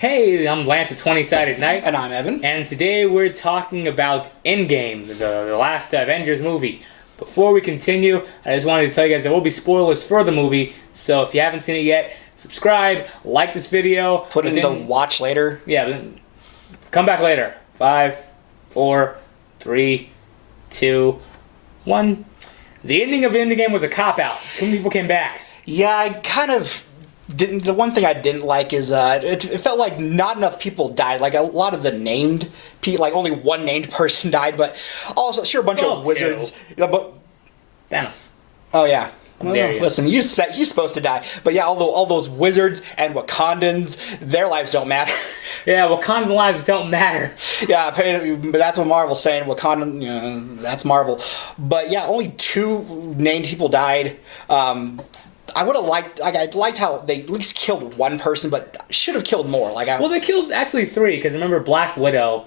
Hey, I'm Lance of 20-Sided Night. And I'm Evan. And today we're talking about Endgame, the last Avengers movie. Before we continue, I just wanted to tell you guys there will be spoilers for the movie, so if you haven't seen it yet, subscribe, like this video. Put it into watch later. Yeah, come back later. 5, 4, 3, 2, 1. The ending of Endgame was a cop-out. Too many people came back. Yeah, I kind of didn't. The one thing I didn't like is it felt like not enough people died. Like a lot of the named people, like only one named person died, but also sure a bunch of wizards. But Thanos. Oh yeah. Well, listen, he's supposed to die, but yeah, all those wizards and Wakandans, their lives don't matter. Yeah, Wakandan lives don't matter. Yeah, but that's what Marvel's saying. Wakandan, that's Marvel. But yeah, only 2 named people died. I would have liked. I liked how they at least killed one person, but should have killed more. Well, they killed actually 3 because remember Black Widow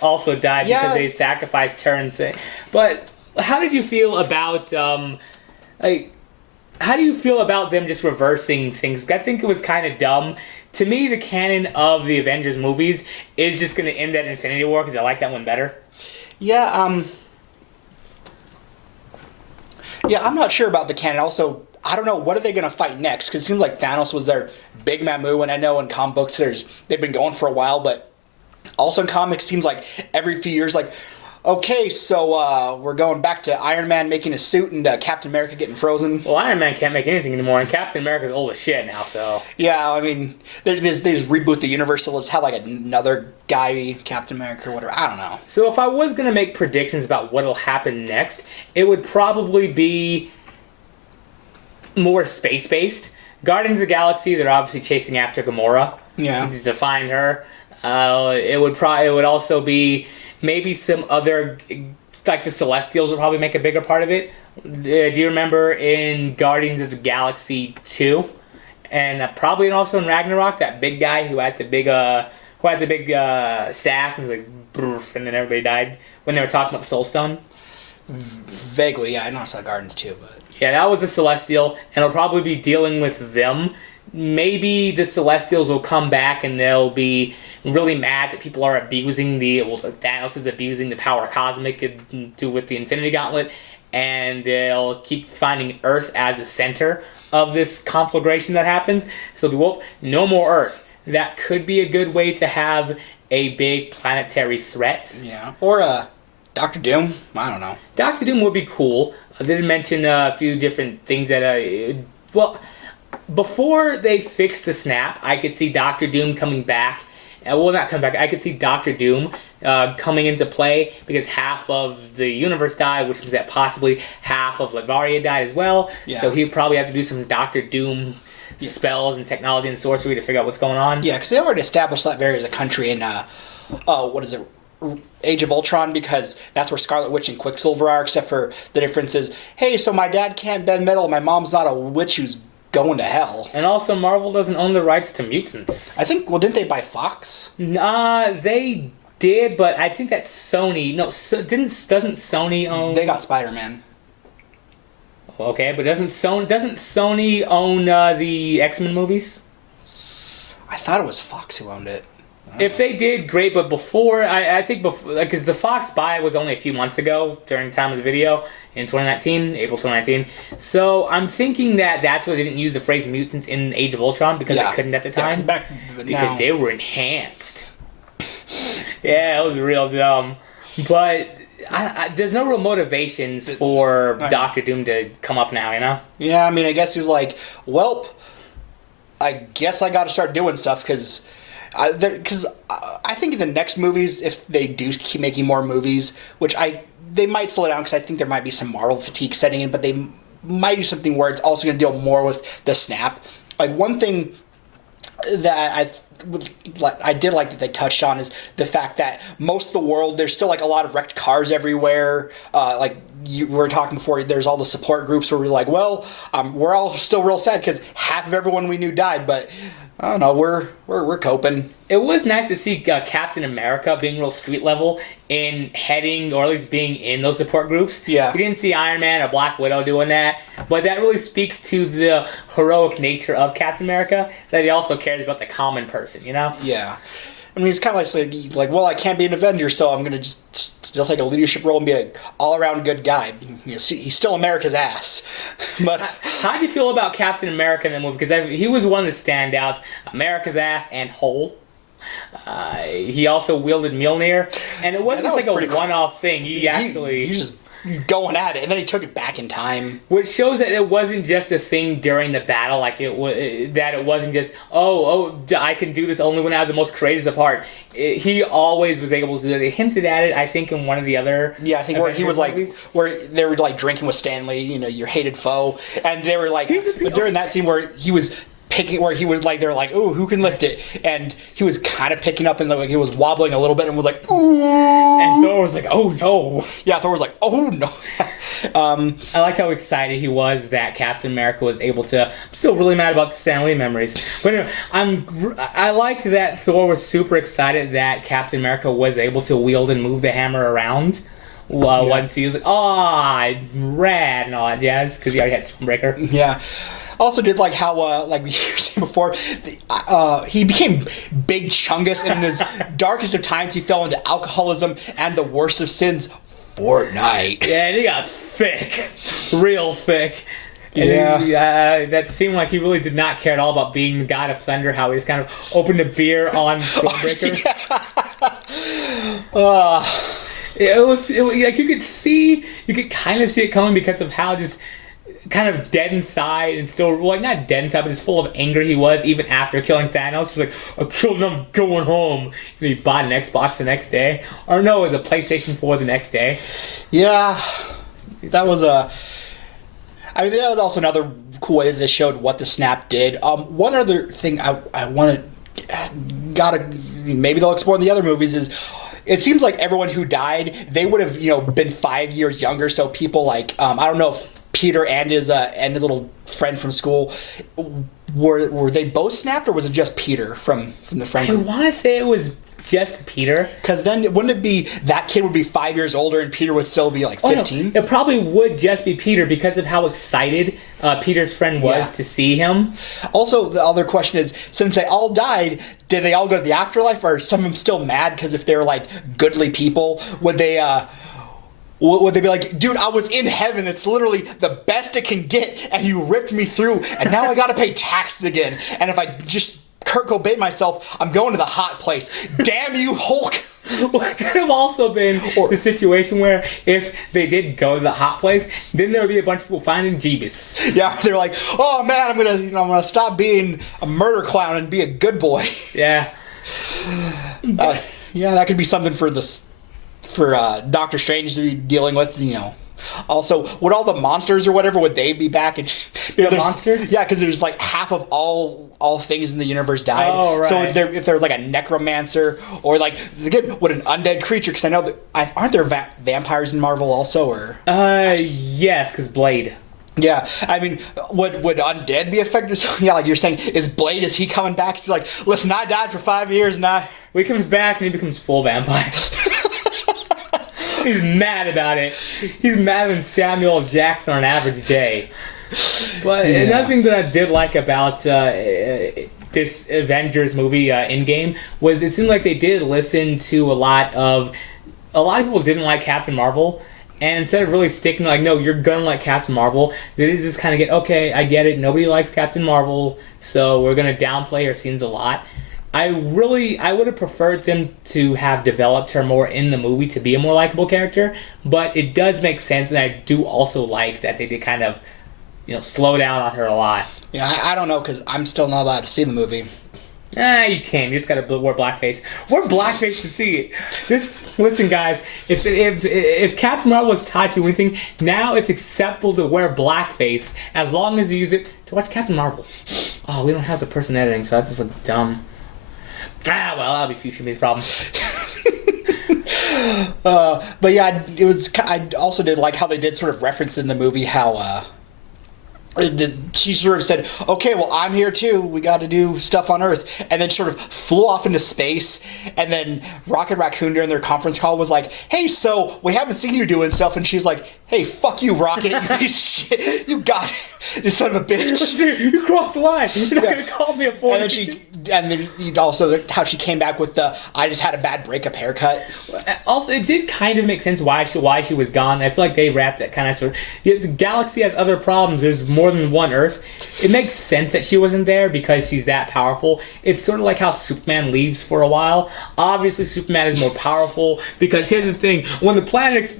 also died because they sacrificed her and say. But how did you feel about How do you feel about them just reversing things? I think it was kind of dumb. To me, the canon of the Avengers movies is just going to end at Infinity War because I like that one better. Yeah. Yeah, I'm not sure about the canon. Also, I don't know, what are they going to fight next? Because it seems like Thanos was their big Mamu, and I know in comic books they've been going for a while, but also in comics it seems like every few years, like, okay, so we're going back to Iron Man making a suit and Captain America getting frozen. Well, Iron Man can't make anything anymore, and Captain America's old as shit now, so... Yeah, I mean, they just reboot the universe, so let's have like another guy be Captain America or whatever. I don't know. So if I was going to make predictions about what'll happen next, it would probably be more space-based. Guardians of the Galaxy, they're obviously chasing after Gamora. Yeah. To find her. It would also be maybe some other, like the Celestials would probably make a bigger part of it. Do you remember in Guardians of the Galaxy 2? And probably also in Ragnarok, that big guy who had the big staff and was like, brrf, and then everybody died when they were talking about the Soul Stone? Vaguely, yeah, I know I saw Guardians too, but... Yeah, that was a Celestial, and it'll probably be dealing with them. Maybe the Celestials will come back and they'll be really mad that people are abusing Thanos is abusing the power cosmic with the Infinity Gauntlet, and they'll keep finding Earth as the center of this conflagration that happens. So well, no more Earth. That could be a good way to have a big planetary threat. Yeah, or Doctor Doom. I don't know. Doctor Doom would be cool. I did mention a few different things that before they fix the snap, I could see Doctor Doom coming back. Well, not come back. I could see Doctor Doom coming into play because half of the universe died, which means that possibly half of Latveria died as well. Yeah. So he'd probably have to do some Doctor Doom spells and technology and sorcery to figure out what's going on. Yeah, because they already established Latveria as a country in, Age of Ultron, because that's where Scarlet Witch and Quicksilver are, except for the difference is, hey, so my dad can't bend metal, my mom's not a witch who's going to hell. And also, Marvel doesn't own the rights to mutants. I think, didn't they buy Fox? They did, but I think that's Sony. No, doesn't Sony own... They got Spider-Man. Okay, but doesn't Sony own the X-Men movies? I thought it was Fox who owned it. If they did, great, but before, I think before, because the Fox buy was only a few months ago, during the time of the video, in 2019, April 2019. So I'm thinking that's why they didn't use the phrase mutants in Age of Ultron, because they couldn't at the time. Because they were enhanced. Yeah, it was real dumb. But there's no real motivations for Doctor Doom to come up now, you know? Yeah, I mean, I guess he's like, well, I guess I gotta start doing stuff, because I think in the next movies, if they do keep making more movies, which they might slow down because I think there might be some Marvel fatigue setting in, but they might do something where it's also going to deal more with the snap. Like one thing that I did like that they touched on is the fact that most of the world, there's still like a lot of wrecked cars everywhere. Like we were talking before, there's all the support groups where we're like, well, we're all still real sad because half of everyone we knew died, but I don't know. We're coping. It was nice to see Captain America being real street level in heading, or at least being in those support groups. Yeah. We didn't see Iron Man or Black Widow doing that, but that really speaks to the heroic nature of Captain America, that he also cares about the common person, you know? Yeah. I mean, it's kind of like, well, I can't be an Avenger, so I'm gonna just still take a leadership role and be an all-around good guy. You know, see, he's still America's ass. But How do you feel about Captain America in the movie? Because he was one of the standouts, America's ass and whole. He also wielded Mjolnir, and it wasn't that just was like a pretty cool. one-off thing. He actually... he's just going at it, and then he took it back in time. Which shows that it wasn't just a thing during the battle, like that it wasn't just I can do this only when I have the most creative heart. He always was able to do it. They hinted at it, I think, in one of the other. Yeah, I think where he was movies. like, where they were like drinking with Stanley, you know, your hated foe, and they were like, during that scene where he was picking, where he was like, they were like, ooh, who can lift it? And he was kind of picking up, and like he was wobbling a little bit, and was like, ooh. And Thor was like, oh no. Yeah, Thor was like, oh no. I liked how excited he was that Captain America was able to. I'm still really mad about the Stan Lee memories, but anyway, I liked that Thor was super excited that Captain America was able to wield and move the hammer around. Once he was like, oh, rad and all that jazz, because he already had Stormbreaker. Yeah. Also did like how, like we were saying before, he became big chungus, and in his darkest of times he fell into alcoholism and the worst of sins, Fortnite. Yeah, and he got thick, real thick. And Yeah. that seemed like he really did not care at all about being the God of Thunder, how he just kind of opened a beer on Stormbreaker. It was like you could kind of see it coming because of how just kind of dead inside and still, well, not dead inside, but just full of anger he was even after killing Thanos. He's like, I killed him, I'm going home. And he bought an Xbox the next day. Or no, it was a PlayStation 4 the next day. Yeah. That was I mean, that was also another cool way that they showed what the snap did. One other thing I want to, maybe they'll explore in the other movies is, it seems like everyone who died, they would have, been 5 years younger. So people like, I don't know if Peter and his little friend from school, were they both snapped, or was it just Peter from the friend I group? want to say it was just Peter. Because then wouldn't it be that kid would be 5 years older and Peter would still be like 15? No, it probably would just be Peter because of how excited Peter's friend was to see him. Also, the other question is, since they all died, did they all go to the afterlife, or are some of them still mad because if they're like goodly people, would they be like, dude, I was in heaven, it's literally the best it can get, and you ripped me through, and now I gotta pay taxes again, and if I just Kurt Cobain myself, I'm going to the hot place. Damn you, Hulk! Well, it could have also been the situation where if they did go to the hot place, then there would be a bunch of people finding Jeebus. Yeah, they're like, oh man, I'm gonna stop being a murder clown and be a good boy. Yeah. Yeah, that could be something for Doctor Strange to be dealing with, Also, would all the monsters or whatever, would they be back? And the monsters? Yeah, because there's like half of all things in the universe died. Oh, right. So if there was like a necromancer, or like, again, would an undead creature, because I know that, aren't there vampires in Marvel also, or? Yes, because Blade. Yeah, I mean, would undead be affected? So, yeah, like you're saying, is he coming back? He's like, listen, I died for 5 years, and He comes back and he becomes full vampire. He's mad about it. He's madder than Samuel L. Jackson on an average day. But another thing that I did like about this Avengers movie, Endgame, was it seemed like they did listen to a lot of people didn't like Captain Marvel, and instead of really sticking like, no, you're gonna like Captain Marvel, they just kind of get, okay, I get it, nobody likes Captain Marvel, so we're gonna downplay her scenes a lot. I would have preferred them to have developed her more in the movie to be a more likable character, but it does make sense, and I do also like that they did kind of, slow down on her a lot. Yeah, I don't know, because I'm still not allowed to see the movie. You can't. You just gotta wear blackface. Wear blackface to see it. Listen, guys. If Captain Marvel was taught you anything, now it's acceptable to wear blackface as long as you use it to watch Captain Marvel. Oh, we don't have the person editing, so that's just like dumb. Well, that'll be future me's problem. But yeah, it was. I also did like how they did sort of reference in the movie how she sort of said, okay, well, I'm here too. We got to do stuff on Earth. And then sort of flew off into space. And then Rocket Raccoon during their conference call was like, hey, so we haven't seen you doing stuff. And she's like, hey, fuck you, Rocket. You piece of shit. You got it. You son of a bitch. You crossed the line. You're not going to call me a boy. And then also how she came back with the, I just had a bad breakup haircut. Also, it did kind of make sense why she was gone. I feel like they wrapped that kind of sort of... The galaxy has other problems. There's more than one Earth. It makes sense that she wasn't there because she's that powerful. It's sort of like how Superman leaves for a while. Obviously, Superman is more powerful because here's the thing. When the planet...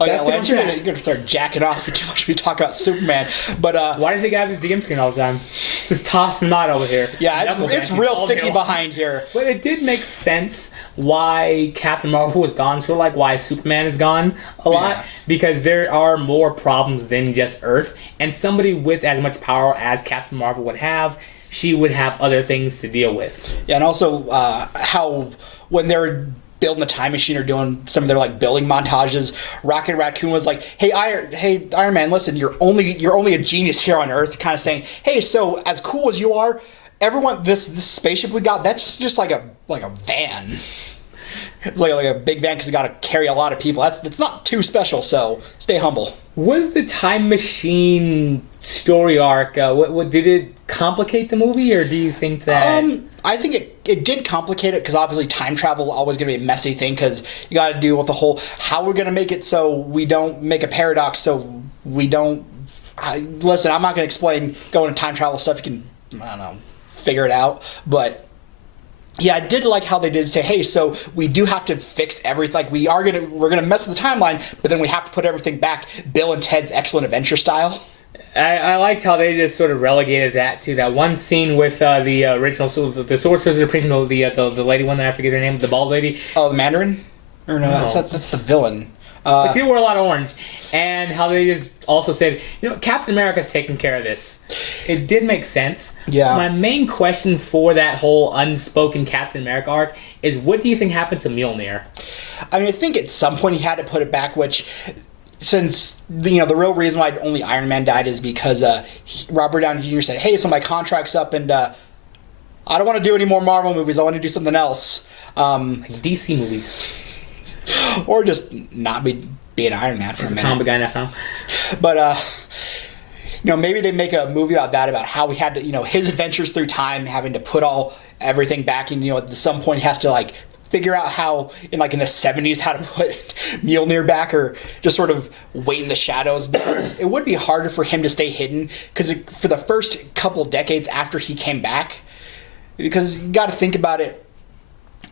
Oh, yeah, well, you're going to start jacking off for too much we talk about Superman. But why does he have his DM screen all the time? Just toss him out over here. Yeah, it's real sticky behind here. But it did make sense why Captain Marvel was gone, sort of like why Superman is gone a lot, because there are more problems than just Earth, and somebody with as much power as Captain Marvel would have, she would have other things to deal with. Yeah, and also how when they're building the time machine or doing some of their like building montages, Rocket Raccoon was like, hey Iron Man, listen, you're only a genius here on Earth, kind of saying, hey, so as cool as you are, everyone, this spaceship we got, that's just like a van. It's like a big van because we got to carry a lot of people. It's not too special, so stay humble. Was the time machine story arc, what did it complicate the movie, or do you think that... I think it did complicate it because obviously time travel always going to be a messy thing because you got to deal with the whole how we're going to make it so we don't make a paradox, so we don't... listen, I'm not going to explain going to time travel stuff. You can, I don't know, figure it out, but... Yeah, I did like how they did say, hey, so we do have to fix everything. Like we're gonna mess with the timeline, but then we have to put everything back Bill and Ted's Excellent Adventure style. I liked how they just sort of relegated that to that one scene with the original, the Sorcerer's Supreme, the lady one that I forget her name, the bald lady. Oh, the Mandarin? Or no, that's the villain. But she wore a lot of orange. And how they just also said, Captain America's taking care of this. It did make sense. Yeah. My main question for that whole unspoken Captain America arc is, what do you think happened to Mjolnir? I mean, I think at some point he had to put it back, which... Since, the real reason why only Iron Man died is because Robert Downey Jr. said, hey, so my contract's up and I don't want to do any more Marvel movies. I want to do something else. Like DC movies. Or just not be an Iron Man for a minute. Comic guy now. But, maybe they make a movie about that, about how he had to, his adventures through time, having to put everything back. And, at some point he has to, figure out how, in the 70s, how to put Mjolnir back, or just sort of wait in the shadows, because it would be harder for him to stay hidden, because for the first couple decades after he came back, because you got to think about it,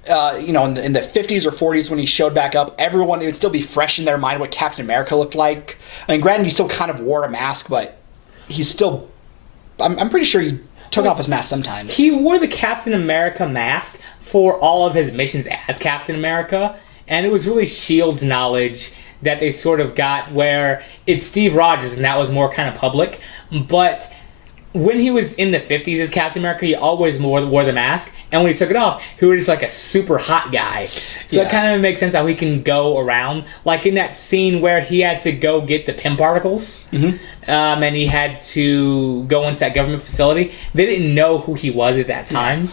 in the 50s or 40s when he showed back up, everyone, it would still be fresh in their mind what Captain America looked like. I mean, granted, he still kind of wore a mask, but he's still, I'm pretty sure he took off his mask sometimes. He wore the Captain America mask for all of his missions as Captain America, and it was really S.H.I.E.L.D.'s knowledge that they sort of got, where it's Steve Rogers, and that was more kind of public, but when he was in the 50s as Captain America, he always wore the mask, and when he took it off, he was just like a super hot guy. So it kind of makes sense how he can go around. Like in that scene where he had to go get the Pym particles, and he had to go into that government facility, they didn't know who he was at that time.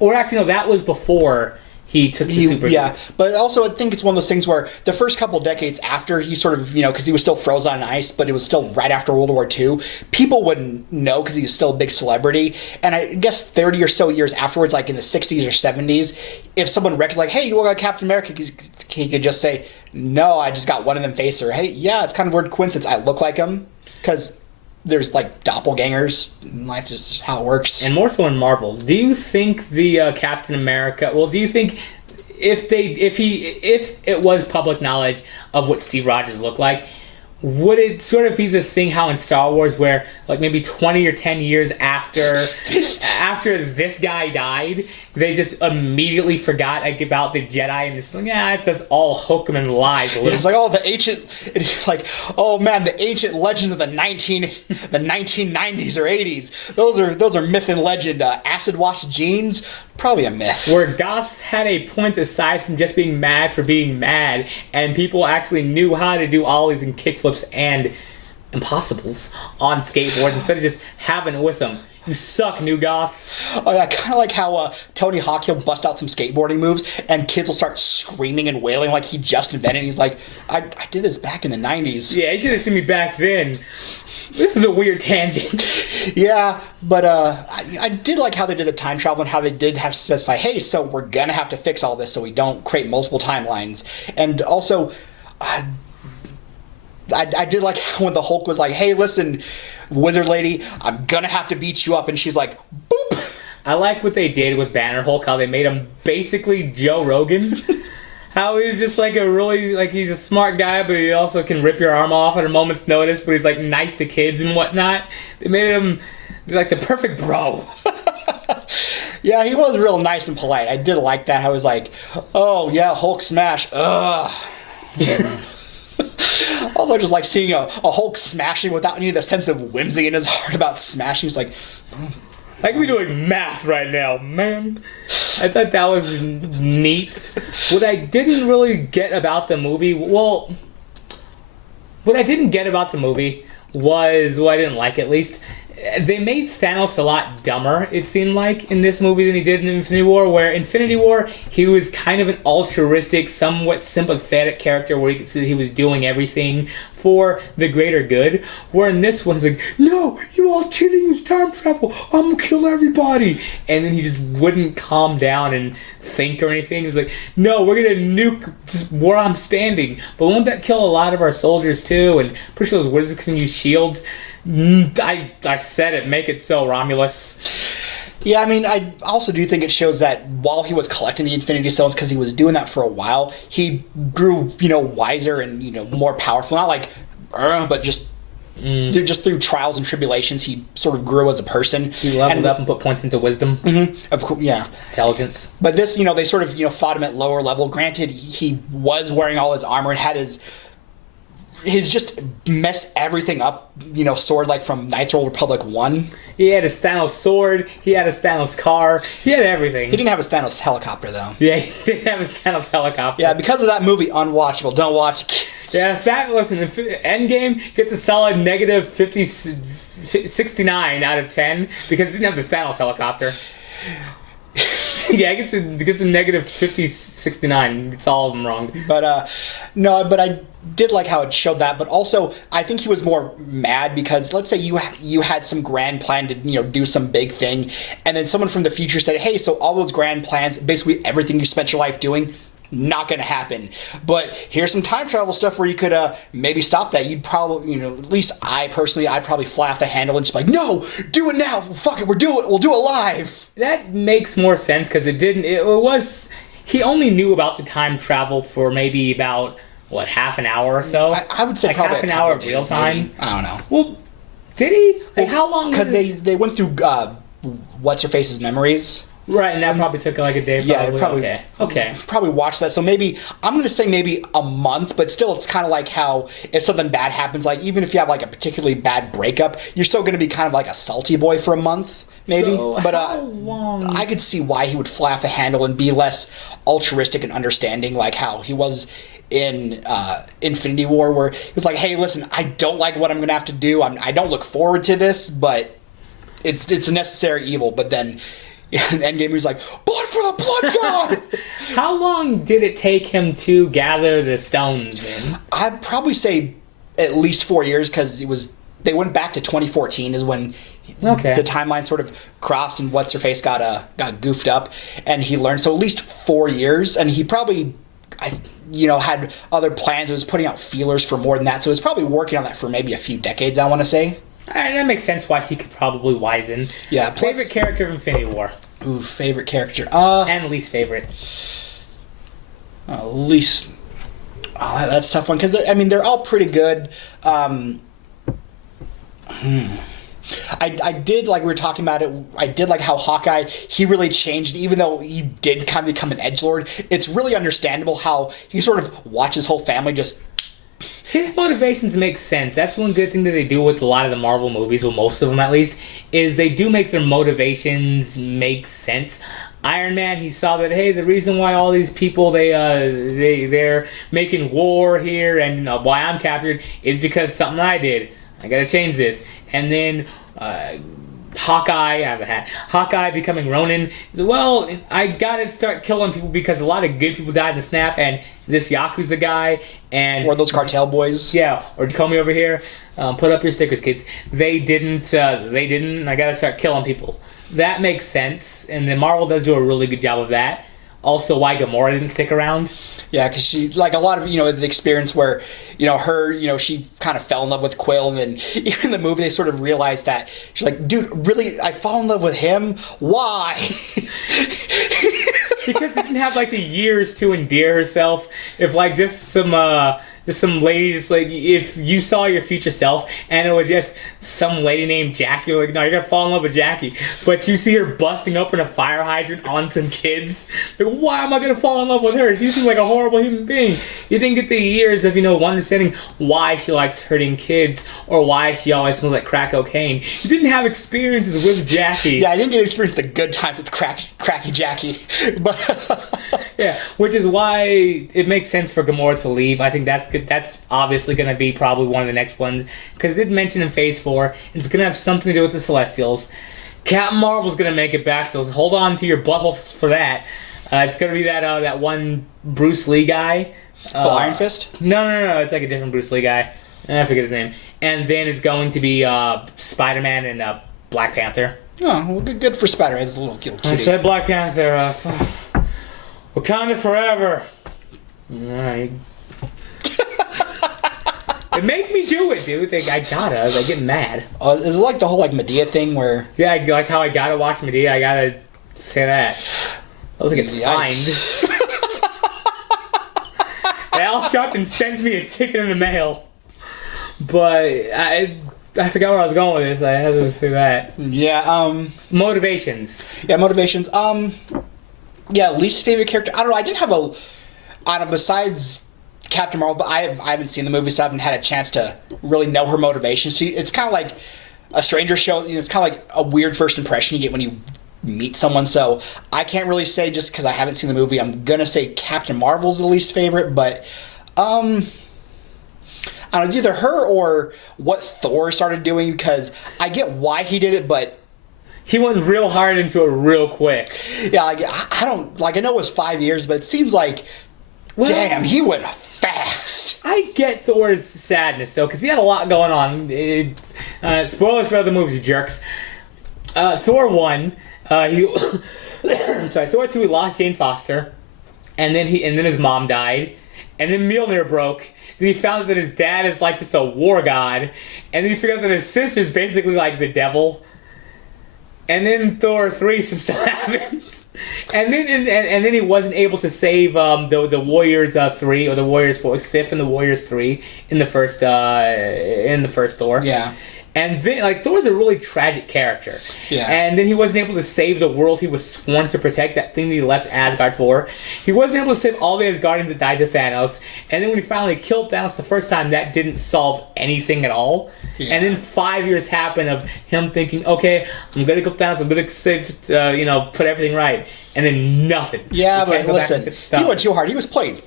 Or actually, no, that was before he took the super... Yeah, but also I think it's one of those things where the first couple decades after he sort of, because he was still frozen on ice, but it was still right after World War II, people wouldn't know because he was still a big celebrity. And I guess 30 or so years afterwards, like in the 60s or 70s, if someone recognized, hey, you look like Captain America, he could just say, no, I just got one of them face, or hey, yeah, it's kind of weird coincidence, I look like him, because... There's doppelgangers in life, just how it works. And more so in Marvel. Do you think the Captain America... Well, do you think if it was public knowledge of what Steve Rogers looked like, would it sort of be the thing how in Star Wars where maybe 20 or 10 years after this guy died, they just immediately forgot about the Jedi and this it's just all hokum and lies. It's like the ancient, the ancient legends of the 1990s or 80s. Those are myth and legend. Acid wash jeans, probably a myth. Where goths had a point aside from just being mad for being mad, and people actually knew how to do ollies and kickflips and impossibles on skateboards instead of just having it with them. You suck, new goths. Oh yeah, kind of like how Tony Hawk, he'll bust out some skateboarding moves, and kids will start screaming and wailing like he just invented it. He's like, I did this back in the 90s. Yeah, you should have seen me back then. This is a weird tangent. Yeah, but I did like how they did the time travel and how they did have to specify, hey, so we're gonna have to fix all this so we don't create multiple timelines. And also, I did like when the Hulk was like, hey, listen, Wizard Lady, I'm gonna have to beat you up, and she's like, boop. I like what they did with Banner Hulk, how they made him basically Joe Rogan. How he's just like a really, like, he's a smart guy, but he also can rip your arm off at a moment's notice, but he's like nice to kids and whatnot. They made him like the perfect bro. Yeah, he was real nice and polite. I did like that. I was like, oh yeah, Hulk smash. Ugh. Also, just like seeing a Hulk smashing without any of the sense of whimsy in his heart about smashing. He's like, I could be doing math right now, man. I thought that was neat. What I didn't really get about the movie, what I didn't get about the movie was, I didn't like at least, they made Thanos a lot dumber, it seemed like, in this movie than he did in Infinity War, where Infinity War, he was kind of an altruistic, somewhat sympathetic character where you could see that he was doing everything for the greater good, where in this one, he's like, no, you all cheating use time travel, I'm gonna kill everybody, and then he just wouldn't calm down and think or anything. He's like, no, we're gonna nuke just where I'm standing, but won't that kill a lot of our soldiers too, and pretty sure those wizards can use shields. I said it, make it so, Romulus. yeah, I mean, I also do think it shows that while he was collecting the Infinity Stones, because he was doing that for a while, he grew, wiser and, more powerful. Not like, but just through trials and tribulations, he sort of grew as a person. He leveled up and put points into wisdom. Mm-hmm, of course, yeah. Intelligence. But this, they sort of, fought him at lower level. Granted, he was wearing all his armor and had his just mess everything up, sword like from Knights of the Old Republic 1. He had a Thanos sword, he had a Thanos car, he had everything. He didn't have a Thanos helicopter, though. Yeah, he didn't have a Thanos helicopter. Yeah, because of that movie, unwatchable. Don't watch it, kids. Yeah, listen, Endgame gets a solid negative 69 out of 10 because it didn't have the Thanos helicopter. Yeah, it gets a negative 69. It's all of them wrong. But, no, but I did like how it showed that, but also I think he was more mad because let's say you had some grand plan to do some big thing, and then someone from the future said, hey, so all those grand plans, basically everything you spent your life doing, not gonna happen, but here's some time travel stuff where you could maybe stop that. You'd probably, at least I'd probably fly off the handle and just be like, no, do it now, fuck it, we'll do it live. That makes more sense because he only knew about the time travel for maybe about half an hour or so? I would say like probably half an hour of real time. Maybe. I don't know. Well, did he? Like how long? Because they went through what's her face's memories. Right, and that probably took like a day. Yeah, probably. Okay. Probably watched that. So maybe I'm going to say maybe a month, but still, it's kind of like how if something bad happens, like even if you have like a particularly bad breakup, you're still going to be kind of like a salty boy for a month, maybe. So but how long? I could see why he would fly off the handle and be less altruistic and understanding, like how he was in Infinity War, where he was like, hey, listen, I don't like what I'm going to have to do. I don't look forward to this, but it's a necessary evil. But then in Endgame, he was like, blood for the blood god! How long did it take him to gather the stones then? I'd probably say at least 4 years, because they went back to 2014 is when the timeline sort of crossed and what's-her-face got goofed up, and he learned. So at least 4 years, and he probably had other plans. It was putting out feelers for more than that, so he was probably working on that for maybe a few decades, I want to say. That makes sense why he could probably wisen. Yeah. Favorite character of Infinity War? Ooh, favorite character. And least favorite. Least. Oh, that's a tough one, because they're all pretty good. I did, like we were talking about it, I did like how Hawkeye, he really changed, even though he did kind of become an edgelord. It's really understandable how he sort of watched his whole family just... His motivations make sense. That's one good thing that they do with a lot of the Marvel movies, well, most of them at least, is they do make their motivations make sense. Iron Man, he saw that, hey, the reason why all these people, they're making war here and why I'm captured is because something I did. I gotta change this. And then Hawkeye, I have a hat. Hawkeye becoming Ronin. Well, I gotta start killing people because a lot of good people died in the snap, and this Yakuza guy and Or those cartel boys. yeah, or Comey over here. Put up your stickers, kids. They didn't. I gotta start killing people. That makes sense, and then Marvel does do a really good job of that. Also, why Gamora didn't stick around. Yeah, because she, like a lot of, the experience where, her, she kind of fell in love with Quill, and then even in the movie they sort of realized that. She's like, dude, really, I fall in love with him? Why? Because she didn't have, like, the years to endear herself. If, like, just some ladies, like, if you saw your future self and it was just some lady named Jackie, you're like, no, you're gonna fall in love with Jackie. But you see her busting open a fire hydrant on some kids. Like, why am I gonna fall in love with her? She seems like a horrible human being. You didn't get the years of, understanding why she likes hurting kids or why she always smells like crack cocaine. You didn't have experiences with Jackie. Yeah, I didn't get to experience the good times with cracky Jackie. But yeah, which is why it makes sense for Gamora to leave. I think that's good. That's obviously going to be probably one of the next ones because it did mention in Phase 4 it's going to have something to do with the Celestials. Captain Marvel's going to make it back, so hold on to your buttholes for that. It's going to be that one Bruce Lee guy. Iron Fist? No. It's like a different Bruce Lee guy. I forget his name. And then it's going to be Spider-Man and Black Panther. Oh, well, good for Spider-Man. He's a little kitty. I said Black Panther. Wakanda forever. It make me do it, dude. I gotta. I get mad. Is it like the whole Medea thing where? Yeah, like how I gotta watch Medea. I gotta say that. I was get fined. Al Sharpton sends me a ticket in the mail, but I forgot where I was going with this. I had to say that. Yeah. Motivations. Yeah, motivations. Yeah, least favorite character. I don't know. I didn't have besides Captain Marvel, but I haven't seen the movie, so I haven't had a chance to really know her motivations. It's kind of like a stranger show. It's kind of like a weird first impression you get when you meet someone. So I can't really say just because I haven't seen the movie. I'm gonna say Captain Marvel's the least favorite, but I don't know, it's either her or what Thor started doing. Because I get why he did it, but he went real hard into it real quick. Yeah, I don't I know it was 5 years, but it seems like, damn, he went fast. I get Thor's sadness though, because he had a lot going on. Spoilers for other movies, you jerks. Thor 1, Thor 2, he lost Jane Foster, and then his mom died, and then Mjolnir broke. Then he found out that his dad is like just a war god, and then he figured out that his sister's basically like the devil. And then Thor 3, some stuff happens, and then he wasn't able to save the Warriors 3 or the Warriors 4, Sif and the Warriors 3 in the first Thor. Yeah. And then Thor's a really tragic character. Yeah. And then he wasn't able to save the world he was sworn to protect, that thing that he left Asgard for. He wasn't able to save all the Asgardians that died to Thanos. And then when he finally killed Thanos the first time, that didn't solve anything at all. Yeah. And then 5 years happened of him thinking, okay, I'm gonna kill Thanos, I'm gonna save, put everything right. And then nothing. Yeah, but listen, he went too hard. He was playing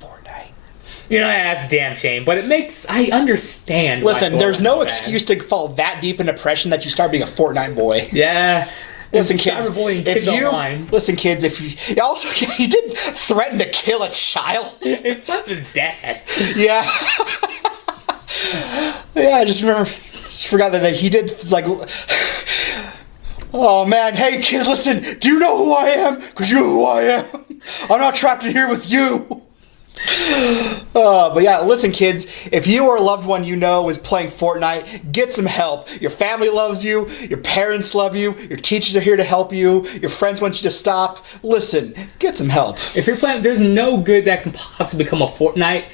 Fortnite. That's a damn shame, but I understand. Listen, there's no excuse to fall that deep in depression that you start being a Fortnite boy. Yeah. Listen, kids. Listen, kids. If you also he did threaten to kill a child in front of his dad. Yeah. Yeah, I just forgot that he did. It's like, oh man, hey kid, listen. Do you know who I am? Because you know who I am. I'm not trapped in here with you. But yeah, listen, kids. If you or a loved one you know is playing Fortnite, get some help. Your family loves you. Your parents love you. Your teachers are here to help you. Your friends want you to stop. Listen, get some help. If you're playing, there's no good that can possibly become a Fortnite.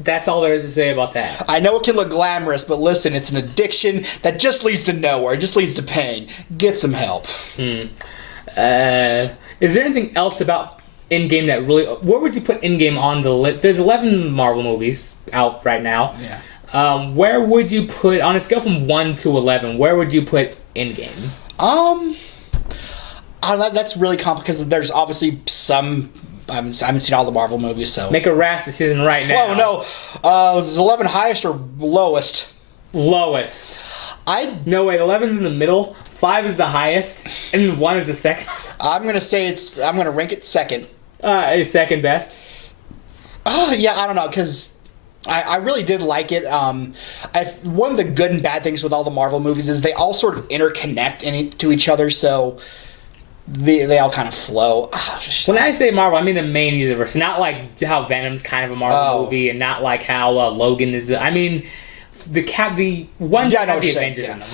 That's all there is to say about that. I know it can look glamorous, but listen, it's an addiction that just leads to nowhere. It just leads to pain. Get some help. Is there anything else about Endgame that really... Where would you put Endgame on the list? There's 11 Marvel movies out right now. Yeah. Where would you put... On a scale from 1 to 11, where would you put Endgame? That's really complicated because there's obviously some... I haven't seen all the Marvel movies, so... Make a rash decision right now. Oh, no. Is 11 highest or lowest? lowest. No, wait, 11's in the middle, 5 is the highest, and 1 is the second. I'm gonna rank it second. Second best. Yeah, I don't know, because I really did like it. One of the good and bad things with all the Marvel movies is they all sort of interconnect to each other, so they all kind of flow. When I say Marvel, I mean the main universe, not like how Venom's kind of a Marvel movie, and not like how Logan is. I mean, the ones that have the Avengers in them.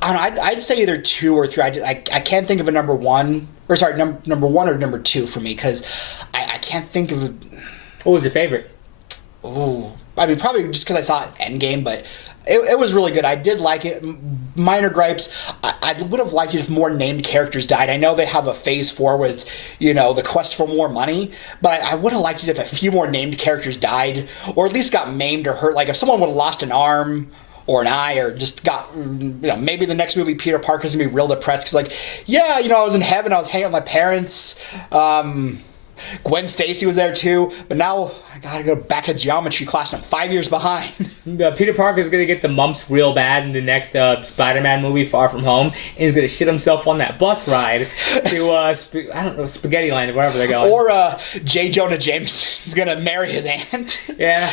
I don't know, I'd say either 2 or 3. I can't think of a number 1. Or sorry, number 1 or number 2 for me, because I can't think of... What was your favorite? Ooh, I mean, probably just because I saw Endgame, but it was really good. I did like it. Minor gripes. I would have liked it if more named characters died. I know they have a phase 4 where it's, the quest for more money, but I would have liked it if a few more named characters died, or at least got maimed or hurt. Like if someone would have lost an arm or an eye, or just got, maybe the next movie Peter Parker's gonna be real depressed because, like, yeah, I was in heaven, I was hanging out with my parents, Gwen Stacy was there too, but now I gotta go back to geometry class and I'm 5 years behind. Peter Parker's gonna get the mumps real bad in the next Spider-Man movie, Far From Home, and he's gonna shit himself on that bus ride to, I don't know, Spaghetti Land or wherever they're going. Or J. Jonah Jameson is gonna marry his aunt. Yeah.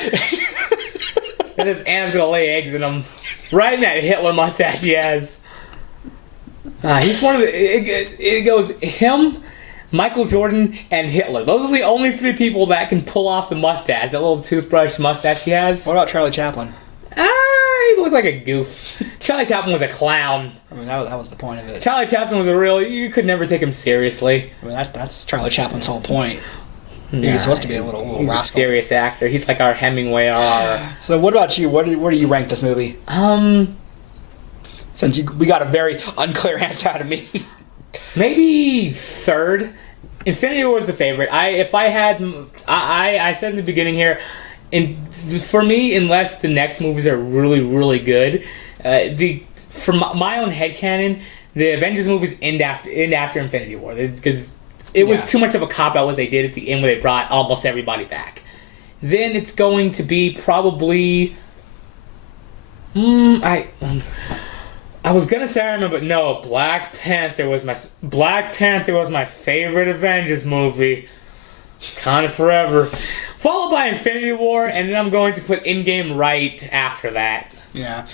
And his aunt's gonna lay eggs in him. Right in that Hitler mustache he has. He's one of the... It goes him, Michael Jordan, and Hitler. Those are the only 3 people that can pull off the mustache. That little toothbrush mustache he has. What about Charlie Chaplin? He looked like a goof. Charlie Chaplin was a clown. I mean, that was the point of it. Charlie Chaplin was you could never take him seriously. I mean, that's Charlie Chaplin's whole point. He's supposed to be a little he's rascal. A serious actor. He's like our Hemingway or our... So what about you? Where do you rank this movie? Since we got a very unclear answer out of me. Maybe 3rd. Infinity War was the favorite. I said in the beginning here, for me, unless the next movies are really, really good, for my own headcanon, the Avengers movies end after Infinity War, because it was too much of a cop-out what they did at the end where they brought almost everybody back. Then it's going to be probably... I was gonna say Iron Man, but no, Black Panther was my favorite Avengers movie. Kind of forever. Followed by Infinity War, and then I'm going to put Endgame right after that. Yeah.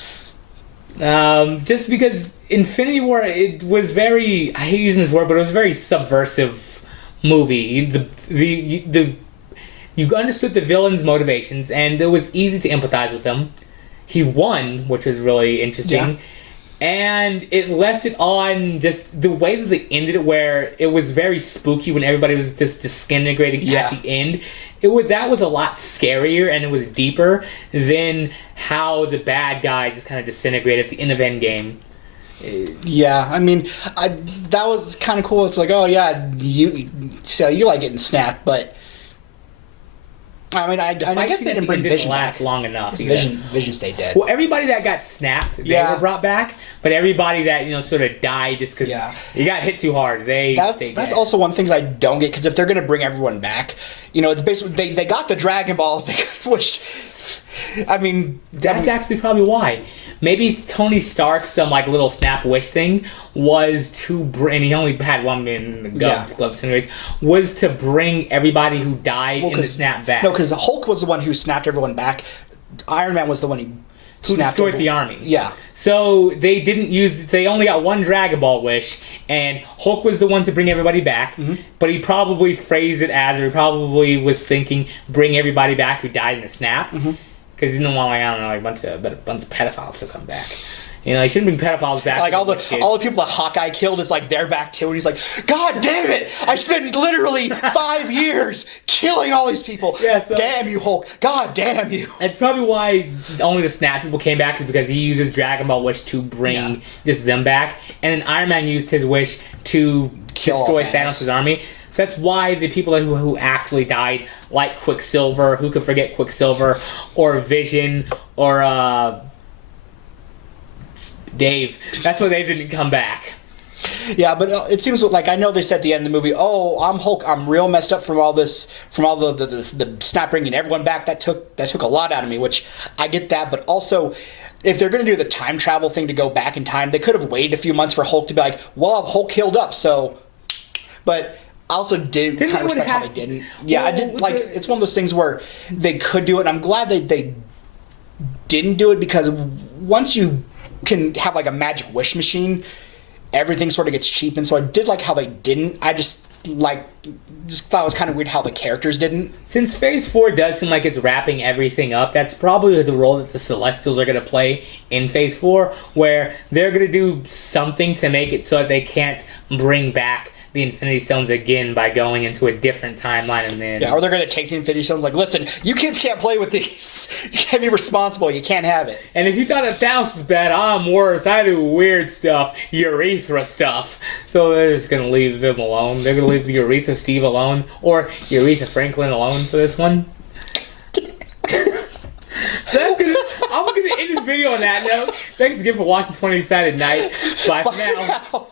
Just because Infinity War, it was very... I hate using this word, but it was a very subversive movie. You understood the villain's motivations, and it was easy to empathize with them. He won, which was really interesting. Yeah. And it left it on just the way that they ended it, where it was very spooky when everybody was just disintegrating at the end. That was a lot scarier, and it was deeper than how the bad guys just kind of disintegrated at the end of Endgame. Yeah, I mean, that was kind of cool. It's like, oh yeah, you like getting snapped, but I mean, I guess they didn't bring Vision back long enough. Vision stayed dead. Well, everybody that got snapped, they were brought back, but everybody that sort of died just because you got hit too hard, stayed dead. That's also one thing I don't get, because if they're gonna bring everyone back, it's basically they got the Dragon Balls. They wished. I mean, that's actually probably why. Maybe Tony Stark's little snap wish thing was to bring. He only had one in the gloves, anyways. Was to bring everybody who died in the snap back. No, because Hulk was the one who snapped everyone back. Iron Man was the one who destroyed the army. Yeah. So they didn't use. They only got one Dragon Ball wish, and Hulk was the one to bring everybody back. Mm-hmm. But he probably phrased it as, or he probably was thinking, bring everybody back who died in the snap. Mm-hmm. Because he didn't want, a bunch of pedophiles to come back. He shouldn't bring pedophiles back. Like all the people that Hawkeye killed, it's like they're back too, and he's like, God damn it! I spent literally 5 years killing all these people. Yeah, so, damn you, Hulk! God damn you! That's probably why only the Snap people came back, is because he uses Dragon Ball wish to bring just them back, and then Iron Man used his wish to destroy Thanos' army. So that's why the people who actually died, like Quicksilver, who could forget Quicksilver, or Vision, or Dave, that's why they didn't come back. Yeah, but it seems like I know they said at the end of the movie, "Oh, I'm Hulk. I'm real messed up from all this, from all the snap bringing everyone back. That took a lot out of me." Which I get that, but also, if they're going to do the time travel thing to go back in time, they could have waited a few months for Hulk to be like, "Well, Hulk healed up." So, but I also didn't kind of respect how they didn't. Yeah, I did like. It's one of those things where they could do it. And I'm glad they didn't do it, because once you can have like a magic wish machine, everything sort of gets cheapened. So I did like how they didn't. I just thought it was kind of weird how the characters didn't. Since Phase 4 does seem like it's wrapping everything up, that's probably the role that the Celestials are going to play in Phase 4, where they're going to do something to make it so that they can't bring back the Infinity Stones again by going into a different timeline. And then or they're going to take the Infinity Stones like, listen, you kids can't play with these. You can't be responsible. You can't have it. And if you thought that Thanos was bad, I'm worse. I do weird stuff, urethra stuff. So they're just going to leave them alone. They're going to leave Urethra Steve alone, or Urethra Franklin alone for this one. I'm going to end this video on that note. Thanks again for watching 20 Sided Night. Bye for now.